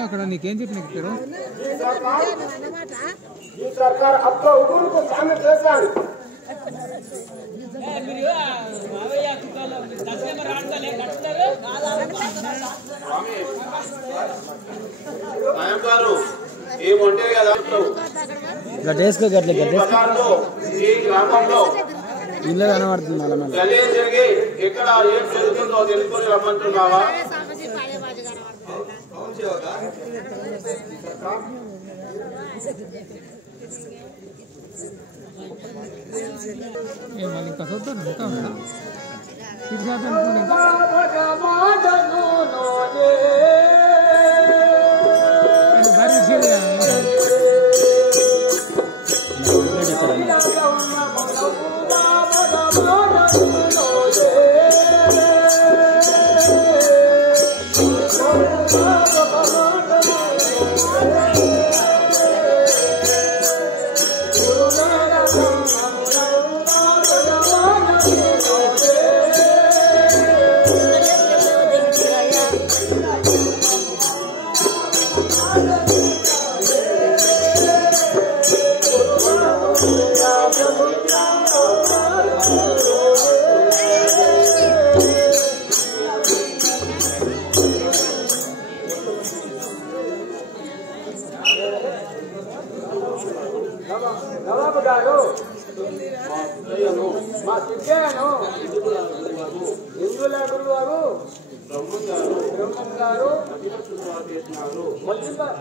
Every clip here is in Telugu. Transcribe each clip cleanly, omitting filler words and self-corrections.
అక్కడ నీకేం చెప్పిన सरकार आपका हुकूम को सामने पेश ఏమంటే కదా గడ్డేసుకో గడ్డ ఈ గ్రామంలో ఇల్లు కనబడుతుంది అలా గలీజ్ జరిగి ఎక్కడ ఏం జరుగుతుందో తెలుసుకొని రమ్మంటున్నావా? మళ్ళీ ఇంకా చూద్దాం ఇంకా ఇది మా సిద్ధయ్యను హిందువుల గురువారు బ్రహ్మం గారు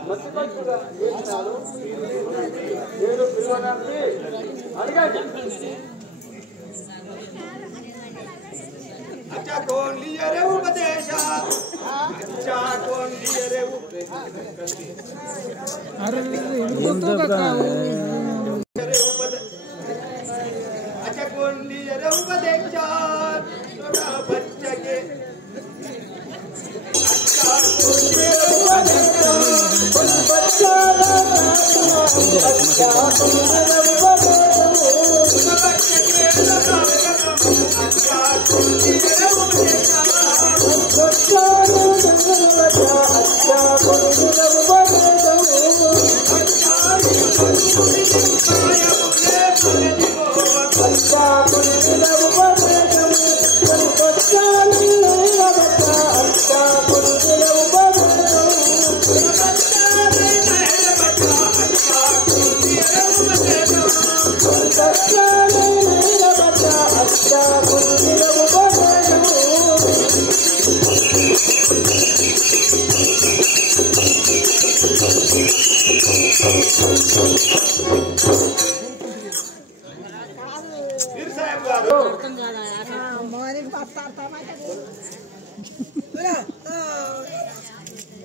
మధ్యపక్షుగా చేసినారు. నేను పిలువనండి అడిగాను. अच्छा कौन लिया रे उपदेश अच्छा कौन लिया रे अरे अच्छा कौन लिया रे उपदेश छोटा बच्चा के अच्छा कौन लिया रे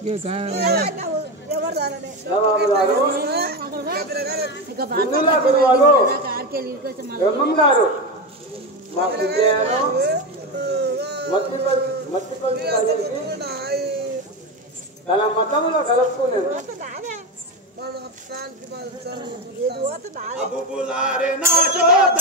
ये బ్రహ్మం గారు మా సిద్ధయ్యను తన మతంలో కలుపుకునేది. अब बुला रे नाचो दारो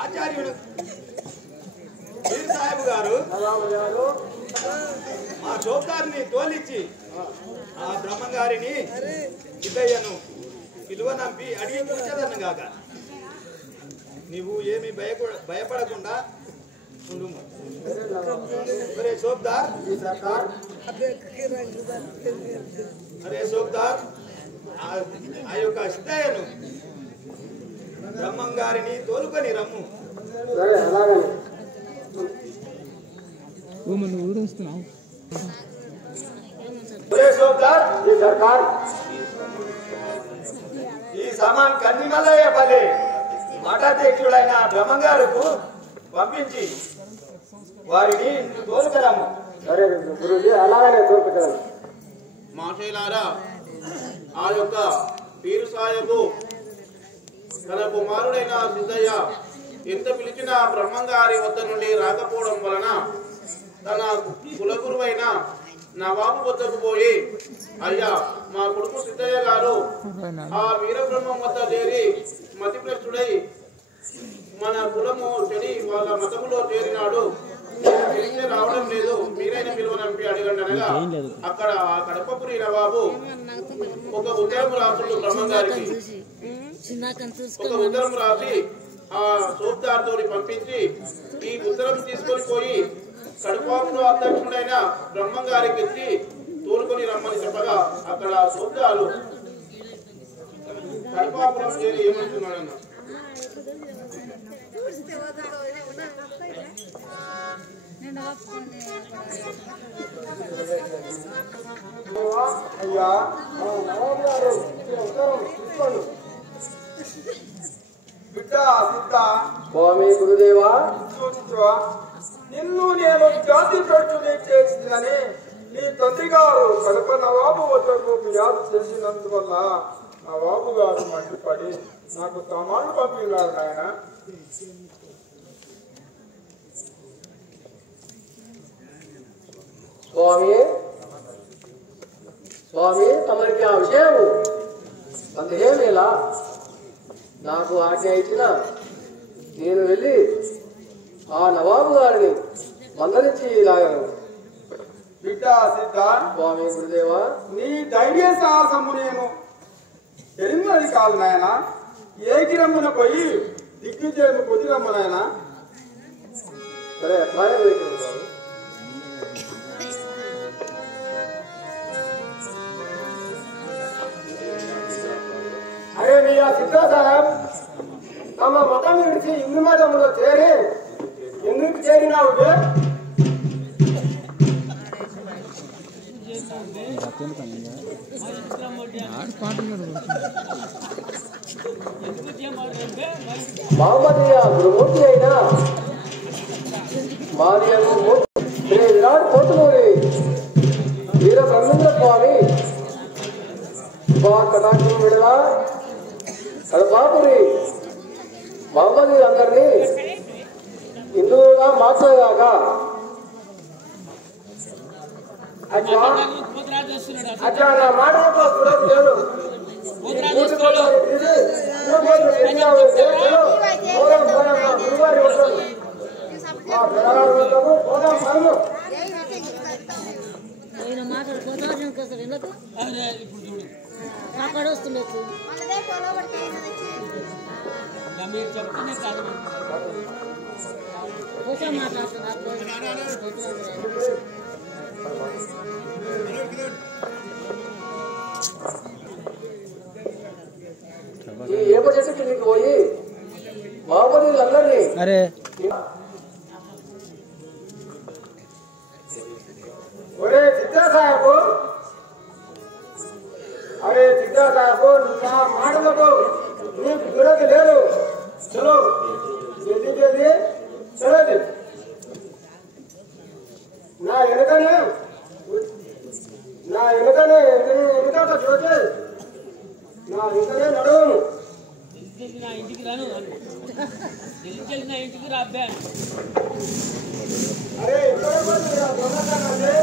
ఆచార్యుడు వీర్ సాహెబ్ గారు మా చౌకారిని తోలిచ్చి ఆ బ్రహ్మంగారిని సిద్ధయ్యను పిలువనంపి అడిగి కూర్చోదన్ను గాక నీవు ఏమి భయపడకుండా ఉండు. అరే సోబ్దార్ అరే సోబ్దార్ ఆ యొక్క సిద్ధయ్యను బ్రహ్మంగారిని తోలుకొని రమ్ము. ఊరేస్తున్నావు ఈ సామాన్ కన్నిమలయ్య పల్లె మఠాధ్యక్షుడైన బ్రహ్మంగారుకు పంపించి వారిని తోలుకరాము. సరే గురుజీ అలాగనే తోలుకుంటాను. మాషైలారా ఆ యొక్క పీరు సాహెబు తన కుమారుడైన సిద్ధయ్య ఎంత పిలిచినా బ్రహ్మంగారి వద్ద నుండి రాకపోవడం వలన తన కులగురువైన నవాబు వద్దకు పోయి, అయ్యా మా కొడుకు సిద్ధయ్య గారు ఆ వీరబ్రహ్మం వద్ద చేరి మతిభ్రష్టుడై మన కులము చెడి వాళ్ళ మతములో చేరినాడు, పిలిస్తే రావడం లేదు, మీరైనా పిలువనంపి అడగండి అనగా అక్కడ ఆ కడపపురి నవాబు ఒక ఉత్తరం రాసుడు బ్రహ్మంగారికి ఒక ఉత్తరం రాసి ఆ సోబ్దార్తో పంపించి ఈ ఉత్తరం తీసుకొని పోయి కడపాపురం అధ్యక్షుడైన బ్రహ్మంగారికి ఇచ్చి తోలుకొని రమ్మని చెప్పగా అక్కడ సోబ్దారు కడపాపురం చేరి ఏమంటున్నాడన్న అయ్యా నవాబు గారు ఉత్తరం తీసుకోండి. బిడ్డ సీత స్వామి గురుదేవా, సూచించవా? నిన్ను నేను జాతి ప్రచుని చేసిందని నీ తండ్రి గారు కడప నవాబు వద్దకు ఫిర్యాదు చేసినందువల్ల నవాబు గారు మండిపడి నాకు సామాన్లు పంపినారు నాయన. స్వామి స్వామి తమరికి ఆ విషయం సందేహమేలా? నాకు ఆజ్ఞ ఇచ్చిన నేను వెళ్ళి ఆ నవాబు గారిని మందరించి లాగను. బిడ్డ సిద్ధ స్వామి గురుదేవా, నీ ధైర్య సాహసము నేను తెలియదు కాదు నాయన. ఏకిరమ్మున పోయి దిగ్విజయము కొద్దిరమ్మ నాయన. సరే అట్లానే వెళ్తున్నాను. అరే నీ ఆ సిద్ధ సాహెబ్ తమ మతం విడిచి హిందూ మతంలో చేరి ఎందుకు చేరినావు? మహమ్మదీయ గురుమూర్తి అయినా మాది శ్రీ విరాట్ కోతులూరి వీర బ్రహ్మేంద్ర స్వామి కటాక్షం విడల కడపాపురి మహమ్మదీయులందరినీ హిందువుగా మార్చేదాక అచ్చా నా మాటలతో లేదు. నేను మాట్లాడుకోవాలి ఎందుకు అక్కడ వస్తుండొచ్చు మీరు చెప్తూనే కాదు కొంచెం మాట్లాడుతున్నారు. ఈ ఏప చెట్టుకి నీకు పోయి మహమ్మదీయులందరినీ అరే ఒరే సిద్ధా సాహెబు, అరే సిద్ధా సాహెబు, నా మాటలకు నీకు దురద లేదు. చలో జల్దీ జల్దీ చలోది. నా వెనుకనే వెనుక చూసి నా వెనుకనే నడువును. నా ఇంటికి రాను చెల్లి నా ఇంటికి రా అబ్బాయి. అరే ఇక్కడ దొంగతనండి.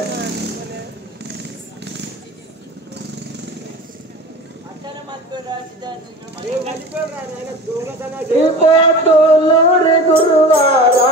శ్రీపాటులోని గురువారా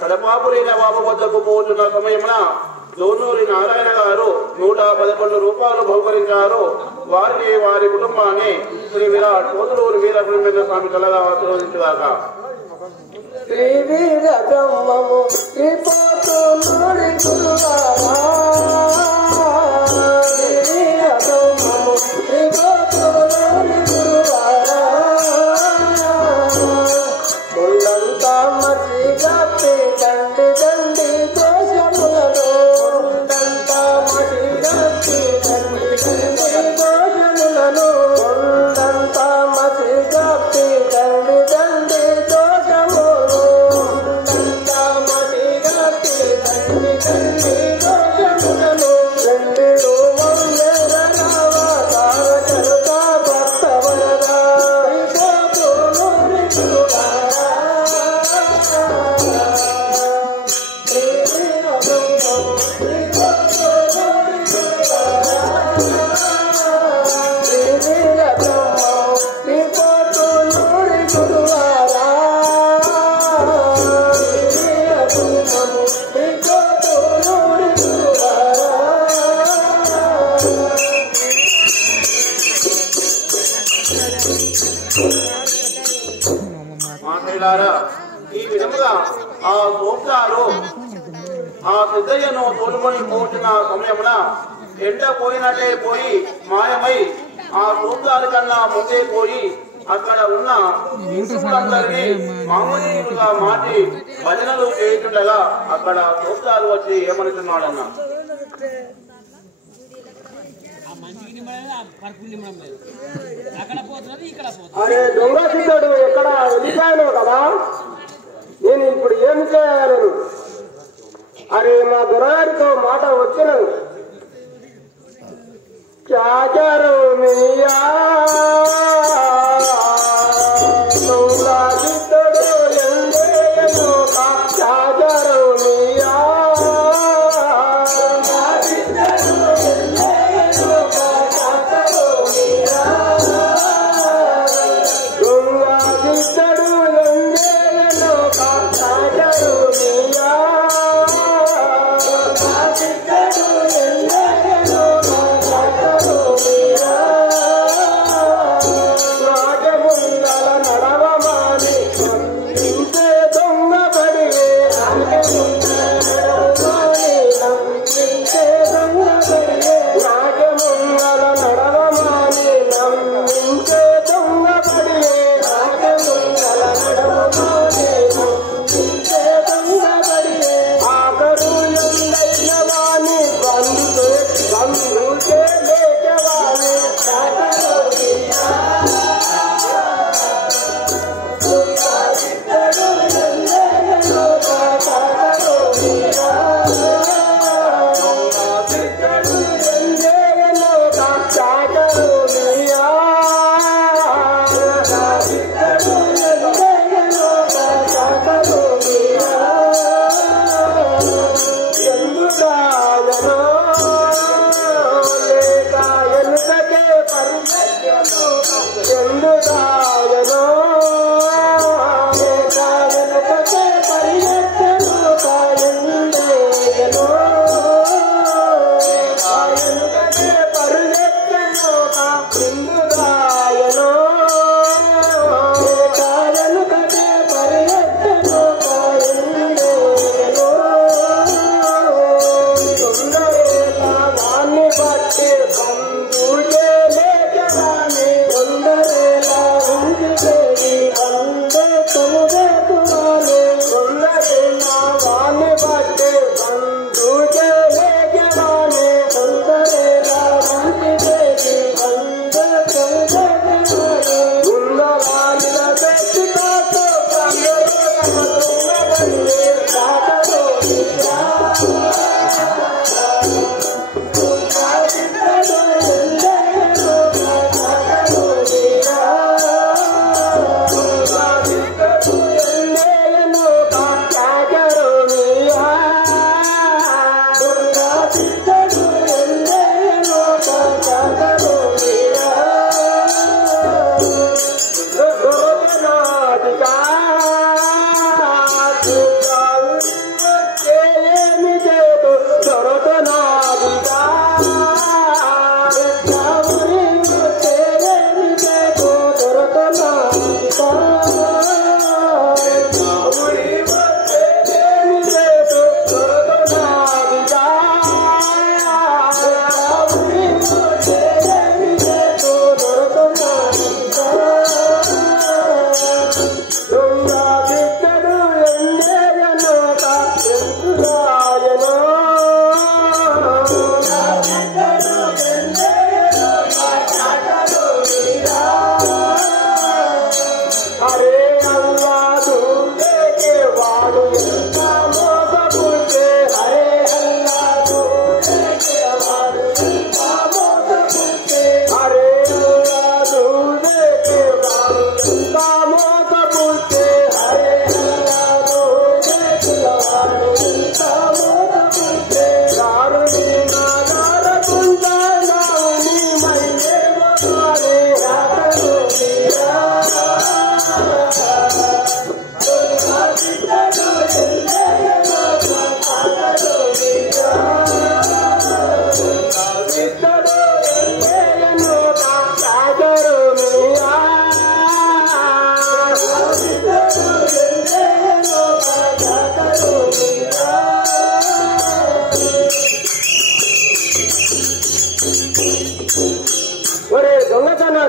కడపాపురి నవాబు వద్దకు పోతున్న సమయమున దోనూరి నారాయణ గారు 111 రూపాయలు బహుకరించారు. వారిని వారి కుటుంబాన్ని శ్రీ విరాట్ కోతులూరి వీర బ్రహ్మేంద్ర స్వామి కలగా ఆశీర్వదించుగాక. శ్రీ వీర బ్రహ్మము శ్రీపాటులోని గురువారా శ్రీ వీర బ్రహ్మము శ్రీపాటులోని గురువారా ఈ విధముగా ఆ సోమసారు ఆ సిద్ధయ్యను తోలుకొని పోతున్న సమయమున ఎండ పోయినట్టే పోయి మాయమై ఆ సోమసారి కన్నా ముందే పోయి అక్కడ ఉన్న హింసులందరినీ మామూలుగా మార్చి భజనలు చేస్తుండగా అక్కడ సోమసారు వచ్చి ఏమనుకున్నాడన్నా అరే దొంగ సిద్ధుడు ఎక్కడ వెళ్ళిపోయాను కదా, నేను ఇప్పుడు ఏమి చేయాలను? అరే మా దొరగారితో మాట వచ్చినాను. చాచారు మియా దొంగ సిద్ధుడు ఎందేను చాచారు మియా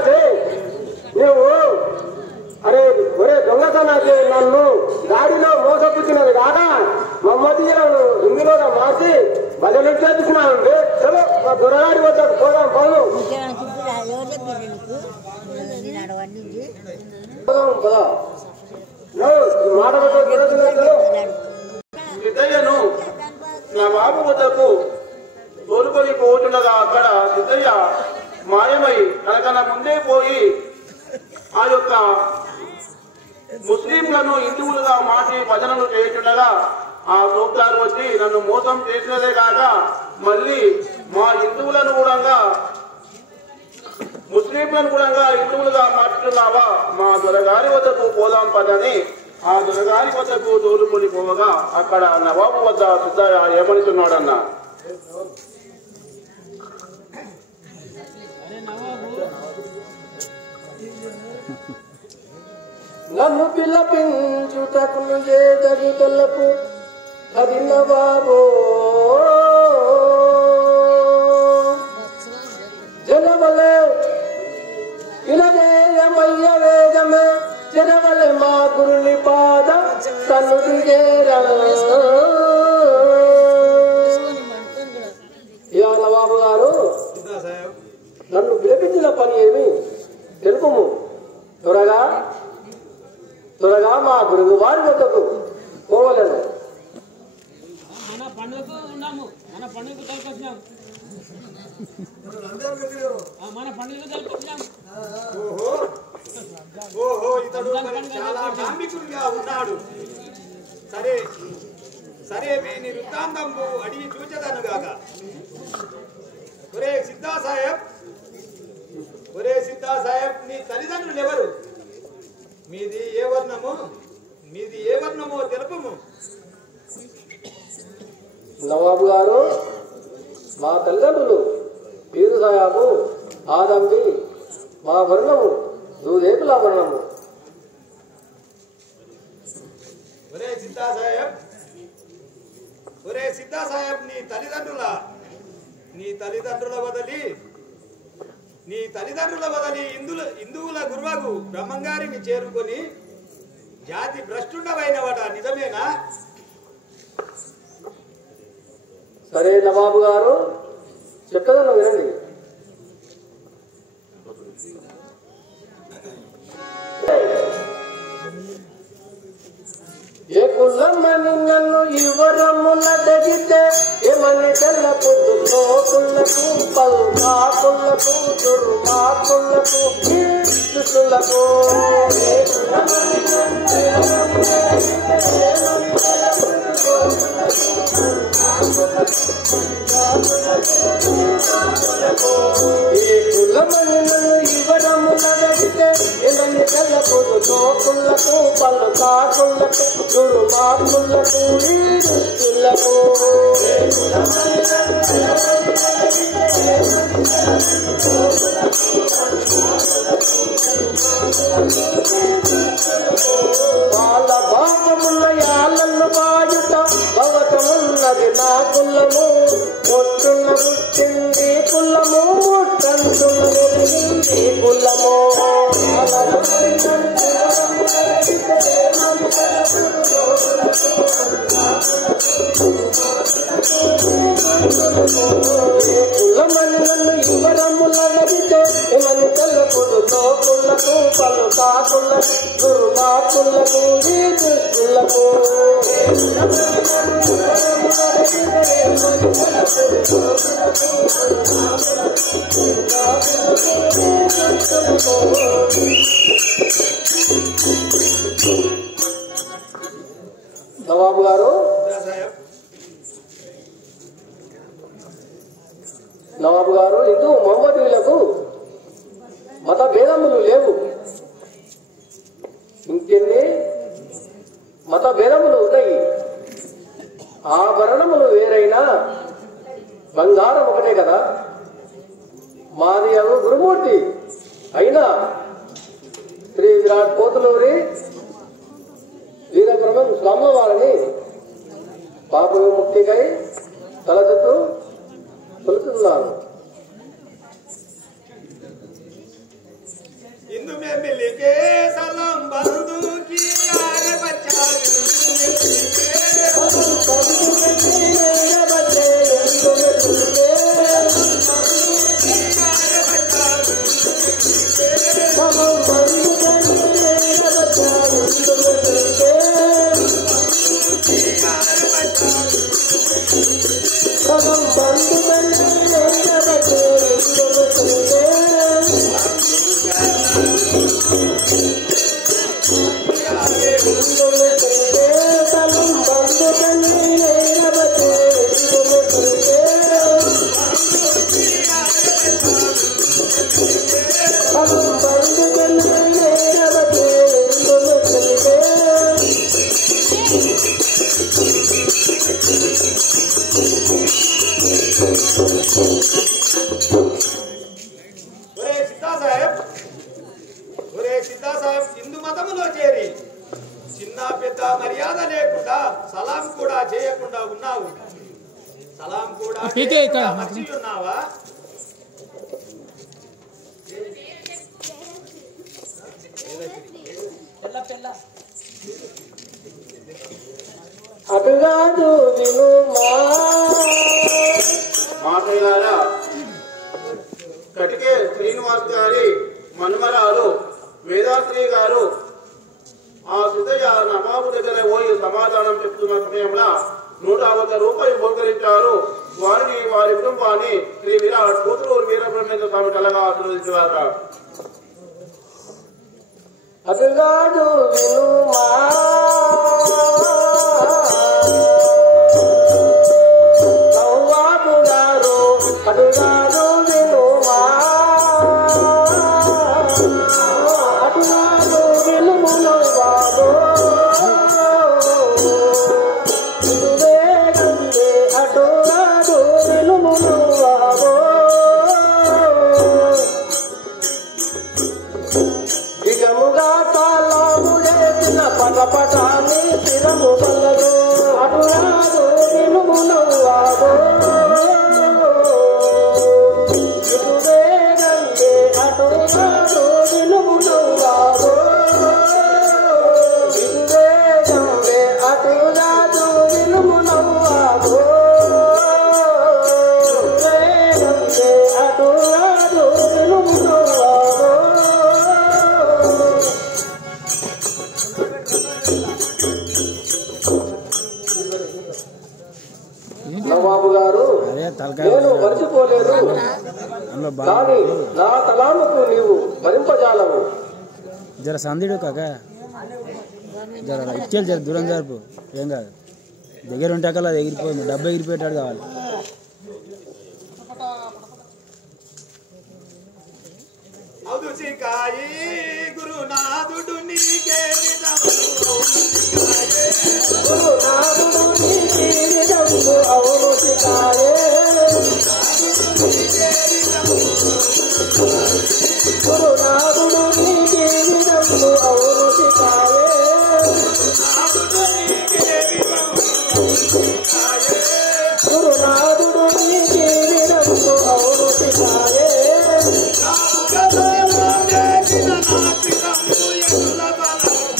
సన్నాసి నువ్వు అరే ఒరే దొంగ సన్నాసి నన్ను గాడిలో మోసపుచ్చినది కాక మమ్మదీయులను ఇందులో మార్చి భజన చేస్తున్నానండి. చలో మా దొరగాడి వద్ద పోదాం పదం పదా మాట సిద్ధయ్యను నా బాబు వద్దకు తోలుకొని పోతుండగా అక్కడ సిద్ధయ్య మాయమై తనకన్నా ముందే పోయి ఆ యొక్క ముస్లింలను హిందువులుగా మార్చి భజనలు చేస్తుండగా ఆ సోక్తారు వచ్చి నన్ను మోసం చేసినదే కాక మళ్ళీ మా హిందువులను కూడా ముస్లింలను కూడా హిందువులుగా మార్చుతున్నావా, మా దొరగారి వద్దకు పోదాం పదని ఆ దొరగారి వద్దకు తోలుకొని పోవగా అక్కడ నవాబు వద్ద సిద్ధయ్య ఏమనుచున్నాడన్నా, నన్ను పిల్లపించుటకు చేతడు తొలపు అది నవాబో జనవలే ఇలదేయమయ్య వేదమే జనవలే మా గురుని పాద తన్నుడు యా నవాబు గారు నన్ను పిలిపించిన పని ఏమి తెలుపుము. త్వరగా మా గురువు వారి వద్దకు పోవలను. మన పండుగకు ఉన్నాము, మన పండుగకు కలిపొచ్చినాం, మన పండుగకు కలిపొచ్చినాం. ఓహో ఇతడు చాలా ధార్మికుడిగా ఉన్నాడు. సరే సరే వీని వృత్తాంతంబు అడిగి చూచెదను గాక. ఒరే సిద్ధా సాహెబ్ నీ తల్లిదండ్రులు ఎవరు? మీది ఏ వర్ణమో తెలుపము. నవాబు గారు మా తల్లిదండ్రులు పీరు సాయాబు ఆదంబి మా వర్ణము దూదేకుల వర్ణము. ఒరే సిద్ధా సాహెబ్ నీ తల్లిదండ్రుల బదలి హిందువుల గురువకు బ్రహ్మంగారిని చేరుకొని జాతి భ్రష్టుండవైనవట, నిజమేనా? సరే నవాబు గారు చెప్పదను వినండి. ఏ కులమని నన్ను ఇవరముల దగితే ఏమని తెల్లపుద్దులో కుళ్ళకు పల్మాకులకు దుర్మాకులకు దుస్తులకు ఏ కులమని నన్ను ఇవరముల దగితే ఏమని తెల్లపుద్దులో కుళ్ళకు పల్మాకులకు దుర్మాకులకు దుస్తులకు వాళ్ళ భాగమున్న యాళ్ళను బాయుట భవతమున్నది నా కుల్లము ముట్టున్న ముట్టింది కుల్లము ముట్టంతున్న వెలిగింది కుల్లము కులమని నన్ను యువరముల నడితే ఏమని తెల్లపుడుతో కుళ్ళకు పలు కాకులకు దుర్మాకులకు ఈ దుస్తులకు నవాబు గారు హిందూ మహమ్మదీయులకు మత భేదములు లేవు. ఇంకెన్ని మత భేదములు ఉన్నాయి. ఆభరణములు వేరైనా బంగారం ఒకటే కదా. మాది అవు గురుమూర్తి అయినా శ్రీ విరాట్ కోతులూరి వీరబ్రహ్మం స్వాముల వారిని పాప విముక్తికై తలచుతూ తెలుసుకున్నాను. సిద్ధా సాహెబ్ హిందూ మతములో చేరి చిన్న పెద్ద మర్యాద లేకుండా సలాం కూడా చేయకుండా ఉన్నావు. సలాం కూడా మర్చి ఉన్నావా? అటుగాదు వినుమా మాటలారా కటికే శ్రీనివాస్ గారి మన్మరాలు వేదాశ్రీ గారు ఆ సిద్ధయ్య నవాబు దగ్గర పోయి సమాధానం చెప్తున్న సమయంలో 150 రూపాయలు బహుకరించారు. వారిని వారి కుటుంబాన్ని శ్రీ విరాట్ కోతులూరు వీరబ్రహ్మేంద్ర స్వామి కలగా ఆశీర్వదించారు. అటుగాదు వినుమా నవాబు గారు అటుగాదు వినుమా అటుగాదు వినుము నవాబు అటుగాదు వినుము నవాబు నిజముగా తాళములేసిన పటపటాన్ని తిరము వల్లరు అటురాదు వినుము నవ్వాడు ఇటువేగంగే అటురాదు వినుము నవ్వాడు ఇటువేగంగే అటురాదు వినుము నవ్వాడు ఇటువేగంగే అటురాదు వినుము నవ్వాడు. నవాబు గారు నేను మర్చిపోలేదు, కానీ నా తలాముకు నీవు భరింపజాలవు. జర సందిడు కాక జర ఇచ్చేది జర దూరం జరుపు, ఏం కాదు. దగ్గర ఉంటే కల్లా అది ఎగిరిపోయింది, డబ్బు ఎగిరిపోయేటాడు కావాలి. గురునాథుడు నీకే అవును శికాయే గురునాథుడు నీకే అవును శికాయే గురునాథుడు నీకే అవును శికాయే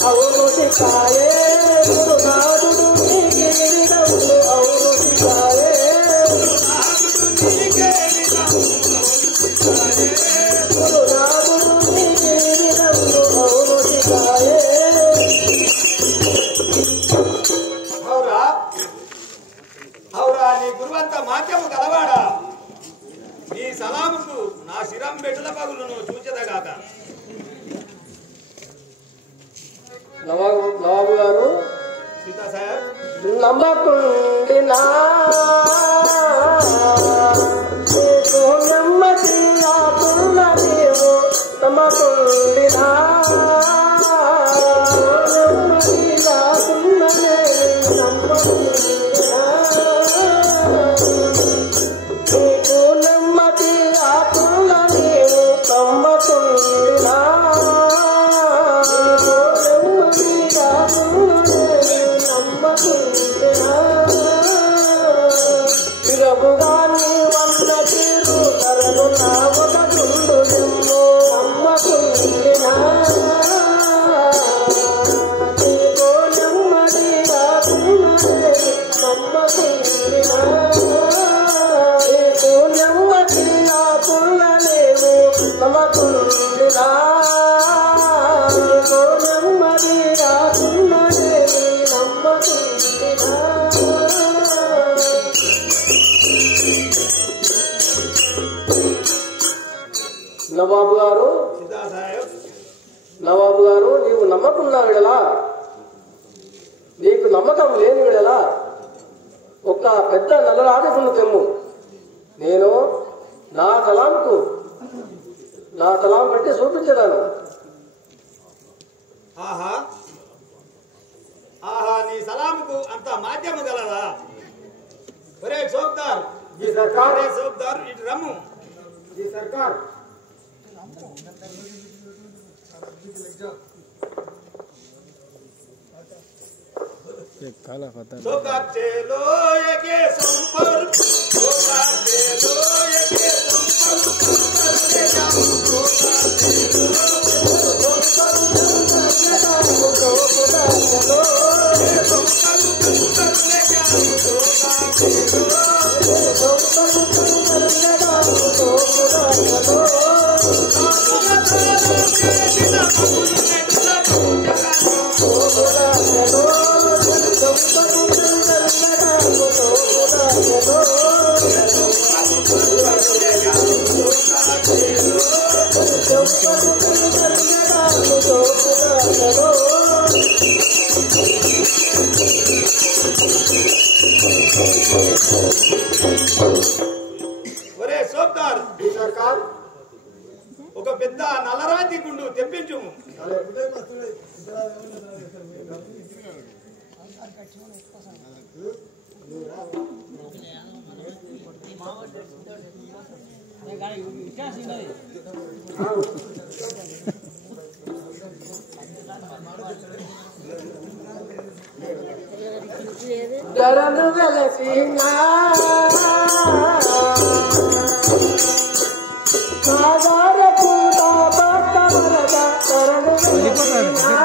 అవును శికాయే గురునాథుడు నీకే అవును శికాయే గురునాథుడు నీకే అవును శికాయే. అవురా నీ గురువంత మాధ్యము కలవాడా? నీ సలాముకు నా శిరం బెట్టుల పగులును చూచెదగాక. నవాబు గారు సీతా సాహెబ్ నమ్మకుండినా నెమ్మది ఆకున్న నీవు నమ్మకుండినా నెమ్మది ఆకున్న నేను నమ్మకుండినా నీకు నెమ్మది ఆకున్న నీవు నమ్మకుండినా నెమ్మది ఆకున్న నేను నమ్మకుండినా తిరముగా నీ వల్ల తీరు కరలు నా ఒక తుండు నిమ్ము నమ్మకుండినా నీకు నెమ్మది ఆకున్న నేను నమ్మకుండినా నీకు నెమ్మది ఆకున్న నేను నమ్మకుండినా నీకు నెమ్మది ఆకున్న నేను నమ్మకుండినా. నవాబు గారు సీతా సాహెబ్ నవాబు గారు నీవు నమ్మకున్న విడలా నీకు నమ్మకం లేని విడలా ఒక పెద్ద నల్లరాజును తెమ్ము, నేను నా తలాం పెట్టి చూపించదాను. ఆహా ఆహా నీ సలాముకు అంత మాధ్యము గలదా? ఒరే చౌక్దార్, जी सरकार ఒరే చౌక్దార్ ఇటు రమ్ము. जी सरकार काला पता చౌక్దార్ చేలో ఏకే సంపర్, చౌక్దార్ చేలో ఏకే సంపర్, కర్నే జాము చౌక్దార్ చేలో ఒరే చౌక్దార్, जी सरकार ఒక పెద్ద నల్లరాతి గుండు తెప్పించుము. గరను వెలసినా సాగర పూత పట్టవరద గరను వెలసినా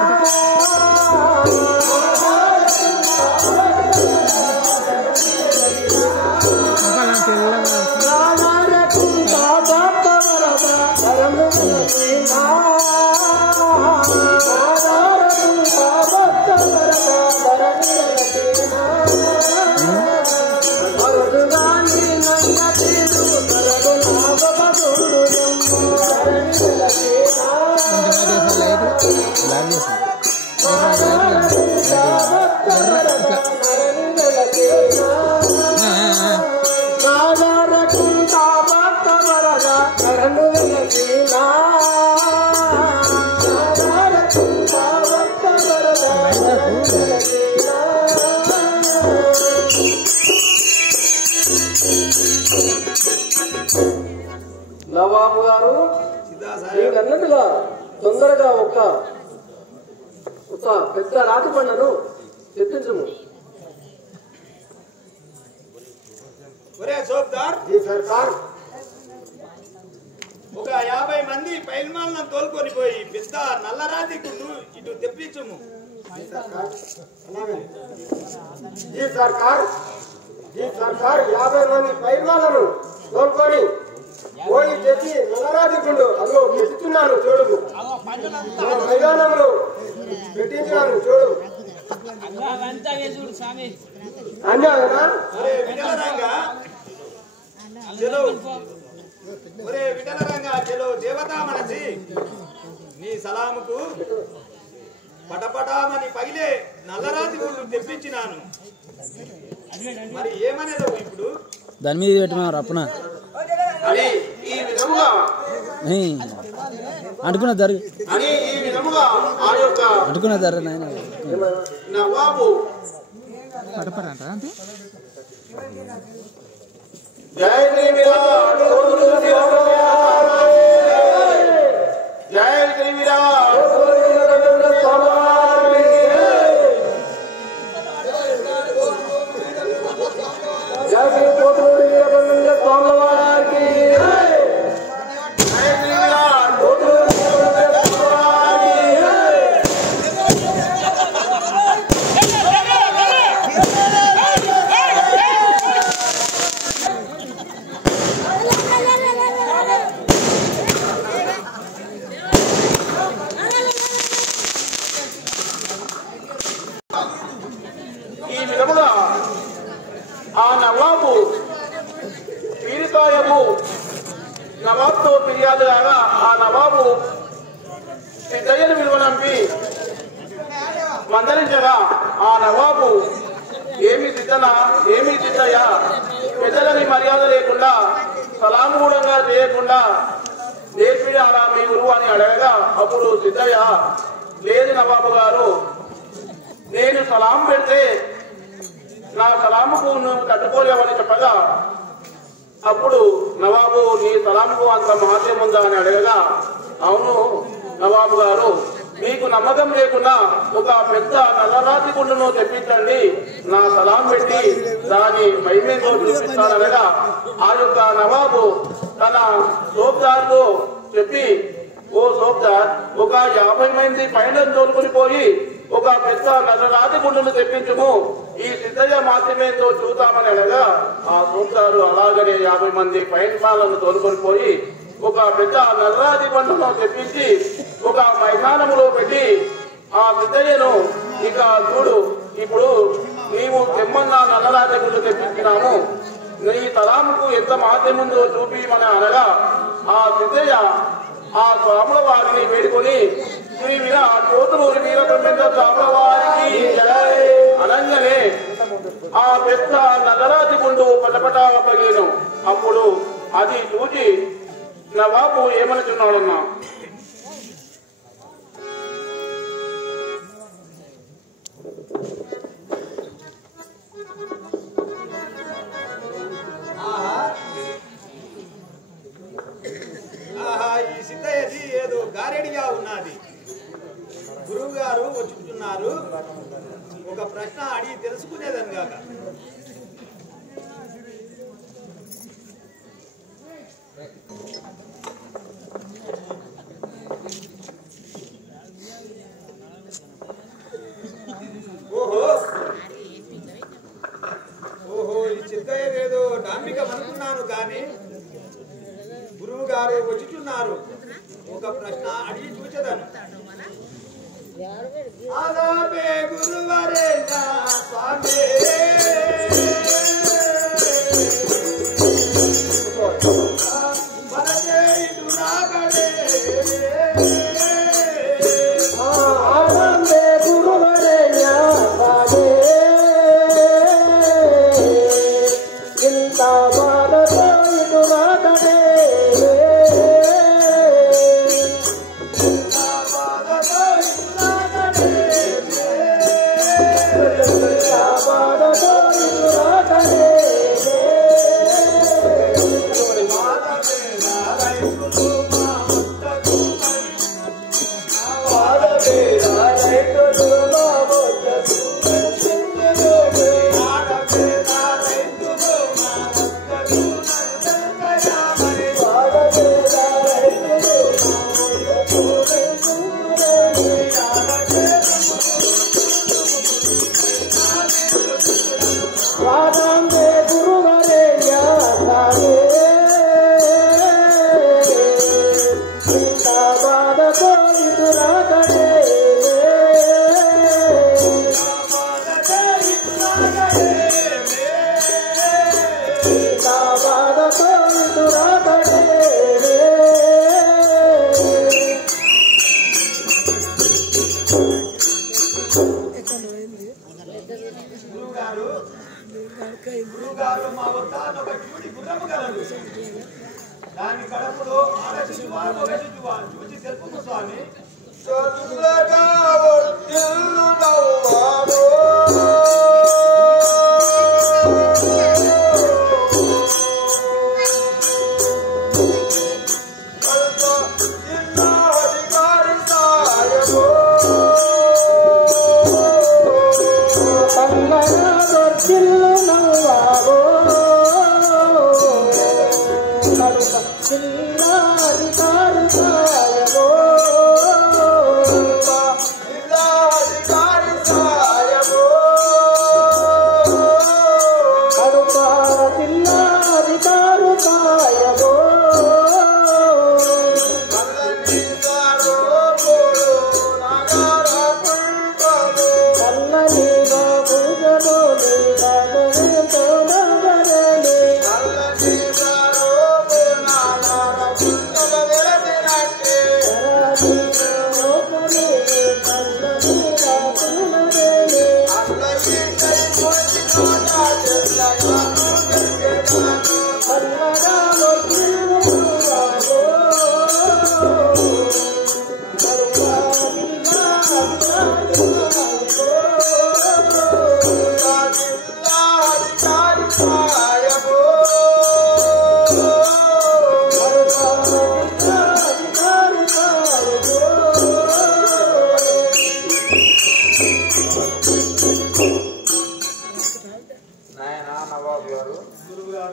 సాగర పూత పట్టవరద గరను వెలసినా సాగర పూత పట్టవరద గరను వెలసినా అరుగాని నన్న తీరు కరగ నాగబదుడు గరను వెలసినా నవాబు గారు మీకన్నట్టుగా తొందరగా ఒక పెద్ద రాతి బండను తెప్పించము. ఒరే చౌక్దార్, జీ సర్కార్ ఒక 50 మంది పైల్మాలను తోలుకొని పోయి పెద్ద నల్లరాతి గుండు ఇటు తెప్పించుము. जी सरकार जी सरकार 50 మంది పైర్వాలను తోలుకొని పోయి తెచ్చి నల్లరాజు గుండు అదిగో పెట్టుతున్నాను చూడు. మైదానంలో పెట్టించినాను చూడు. అంతా చూడు స్వామి. అంజానా ఒరే విఠలరంగా చలో, ఒరే విఠలరంగా చలో దేవతా మనసి, నీ సలాముకు పటపటామని పగిలే నల్లరాతి గుండు తెప్పించినాను. మరి ఏమనేదో ఇప్పుడు? దాని మీద పెట్టమన్నారు అప్పున అని ఈ విధముగా అంటుకున్న జరుగు అని ఈ విధముగా ఆ యొక్క అంటుకున్న జరు నాయన నవాబు జై శ్రీ విరాట్ జై శ్రీ విరాట్ ఈ విధముగా ఆ నవాబు పీరికాయము నవాబుతో ఫిర్యాదు కాగా ఆ నవాబు సిద్ధయ్యను విలువనంపి మందలించగా ఆ నవాబు ఏమి సిద్ధనా ఏమి సిద్ధయ్య పెద్దలని మర్యాద లేకుండా సలాము కూడా చేయకుండా నేర్పిడారా మీ గురువు అని అడగగా అప్పుడు సిద్ధయ్య లేదు నవాబు గారు, నేను సలాం పెడితే నా సలాముకు నువ్వు తట్టుకోలేవని చెప్పగా అప్పుడు నవాబు నీ సలాముకు అంత మహత్యం ఉందా అని అడగగా అవును నవాబు గారు మీకు నమ్మకం లేకుండా ఒక పెద్ద నల్లరాతి గుండును తెప్పించండి నా సలాం పెట్టి దాని మహిమేందో చూపిస్తాననగా ఆ యొక్క నవాబు తన సోబ్దార్తో చెప్పి ఓ సోబ్దార్ ఒక 50 మంది పైన తోలుకుని పోయి ఒక పెద్ద నల్లరాతి గుండును తెప్పించుము ఈ సిద్ధయ్య మాత్రమేందో చూద్దామని అనగా ఆ సోబ్దారు అలాగనే 50 మంది పైన తోలుకొని పోయి ఒక పెద్ద నల్లరాతి గుండును తెప్పించి ఒక మైదానములో పెట్టి ఆ సిద్ధయ్యను ఇక చూడు ఇప్పుడు నీవు తెమ్మన్న నల్లరాతి గుండు తెప్పించినాము నీ సలాముకు ఎంత మహత్యం ఉందో చూపిమని అనగా ఆ సిద్ధయ్య ఆ స్వాముల వారిని వేడుకొని శ్రీ కోతులూరి వీరబ్రహ్మేంద్ర స్వాముల వారికి అనగానే ఆ పెద్ద నల్లరాతి గుండు పటపట పగిలేను అప్పుడు అది చూచి నవాబు ఏమనుచున్నాడన్నా ఈ సిద్ధయ్యది ఏదో గారెడిగా ఉన్నది. గురువు గారు వచ్చుతున్నారు, ఒక ప్రశ్న అడిగి తెలుసుకునేదని కాక. ఓహో ఈ సిద్ధయ్య ఏదో డాంబికం అనుకున్నాను కానీ గురువు గారు వచ్చుచున్నారు, ఒక ప్రశ్న అడిగి చూచదను. ఆదాబే గురువరే స్వామి మనకే ఇటు రాగడే ఆనందే గురువరే స్వామి ఇంత బాధతో ఇటు రాగడే దాని కడపలో చూచి తెలుపు స్వామి. జిల్లా అధికారి సాయబో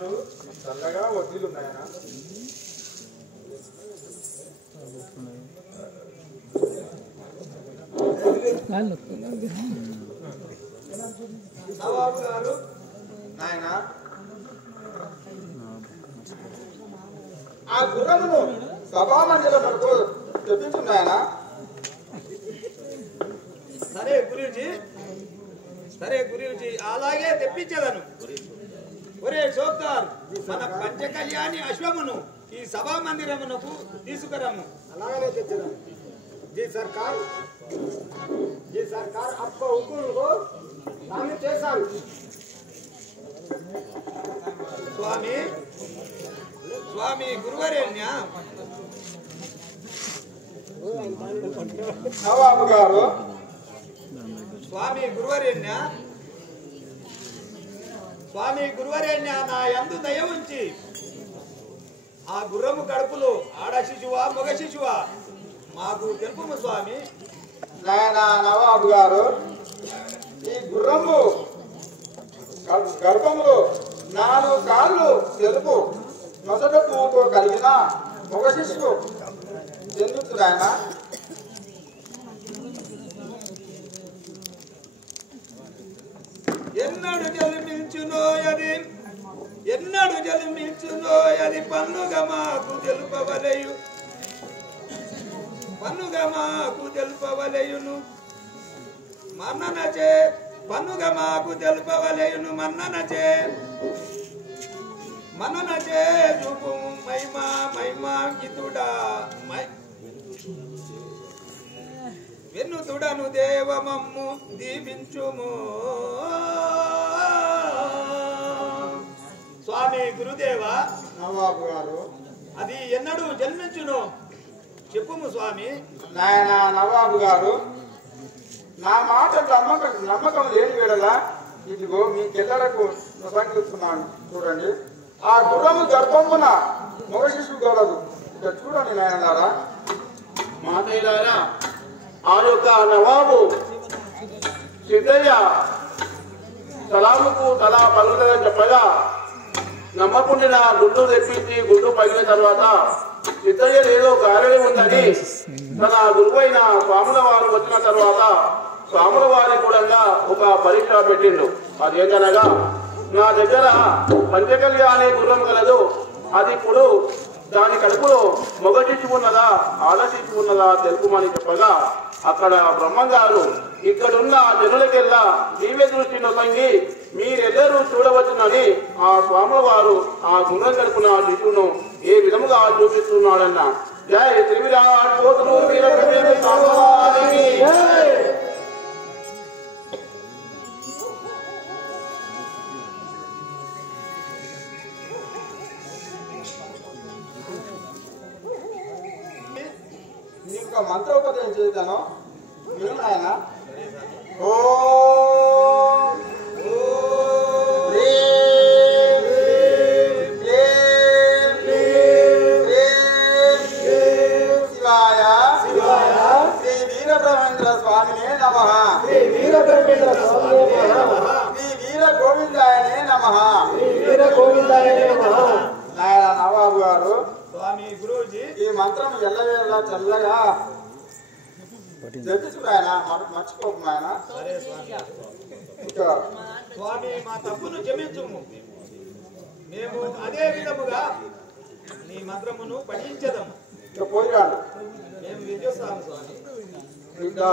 అందరూ చల్లగా వడ్డీలు ఉన్నాయన. నవాబు గారు నాయన ఆ గుర్రమును సభామందిరం వరకు తెప్పించున్నాయన. సరే గురూజీ అలాగే తెప్పించదను. ఒరే సోప్తార్, మన పంచకళ్యాణి అశ్వమును ఈ సభా మందిరమునకు తీసుకురాము. అలాగనే తెచ్చదా जी सरकार आपको हुकुम को शामिल చేశాను. స్వామి గురువరేణ్య, నవాబు గారు స్వామి గురువరేణ్య నా యందు దయ ఉంచి ఆ గుర్రము కడుపులో ఆడ శిశువా మగ శిశువా మాకు తెలుపుము స్వామి. నాయన నవాబు గారు, ఈ గుర్రము గర్భములో 4 కాళ్ళు తెలుపు నొసట పువ్వుతో కలిగిన మగ శిశువు చెందుతున్నాయన. ఎన్నడు జన్మించునో అది పన్నుగా మాకు తెలుపవలయును మన్ననచే చూపు మైమాంకితుడా వెన్నుతుడను దేవమమ్ము దీవించుము. స్వామి గురుదేవా, నవాబు గారు, అది ఎన్నడూ జన్మించును చెప్పుము స్వామి. నాయన నవాబు గారు, నా మాట నమ్మకం లేని వేళలా ఇదిగో మీ కిల్లరకు సంకరిస్తున్నాను. చూడండి, ఆ గుర్రము గర్భమున మగ శిశువు గలదు. ఇక చూడండి నాయనలారా. మాతయ్యలారా, ఆ యొక్క నవాబు సిద్ధయ్య సలాముకు తలా పలుకుతుందని చెప్పగా నమ్మకుండిన గుండు తెప్పించి గుండు పగిలిన తర్వాత సిద్ధయ్య ఏదో గారెడి ఉందని తన గురువైన స్వాముల వారు వచ్చిన తర్వాత స్వాముల వారి కూడా ఒక పరీక్ష పెట్టిండు. అదేంటనగా, నా దగ్గర పంచకళ్యాణి గుర్రం కలదు, అది ఇప్పుడు దాని కడుపులో మగ శిశువు ఉన్నదా ఆడ శిశువు ఉన్నదా తెలుపుమని చెప్పగా అక్కడ బ్రహ్మంగారు ఇక్కడున్న జనులకెల్లా దివ్య దృష్టి నొసంగి మీరెల్లరూ చూడవచ్చునని ఆ స్వాముల వారు ఆ గుర్రం కడుపున శిశువును ఏ విధముగా చూపిస్తున్నాడన్న. జై శ్రీవిరాట్ కోతులూరు వీరబ్రహ్మేంద్ర స్వామివారికి. నీకు మంత్రోపదేశం చేద్దాను విను నాయన. శివాయ శ్రీ వీరబ్రహ్మేంద్ర స్వామినే నమః. శ్రీ వీర గోవిందాయనే నమః. నాయన నవాబు గారు, స్వామి గురూజీ, ఈ మంత్రం ఎల్లవేళ చల్లగా తెలుసు ఆయన, మర్చిపోకు ఆయన. స్వామి మా తప్పును క్షమించుము. మేము అదే విధముగా నీ మంత్రమును పఠించదము. పోయిరాడు మేము విద్యుస్తాము స్వామి. ఇంకా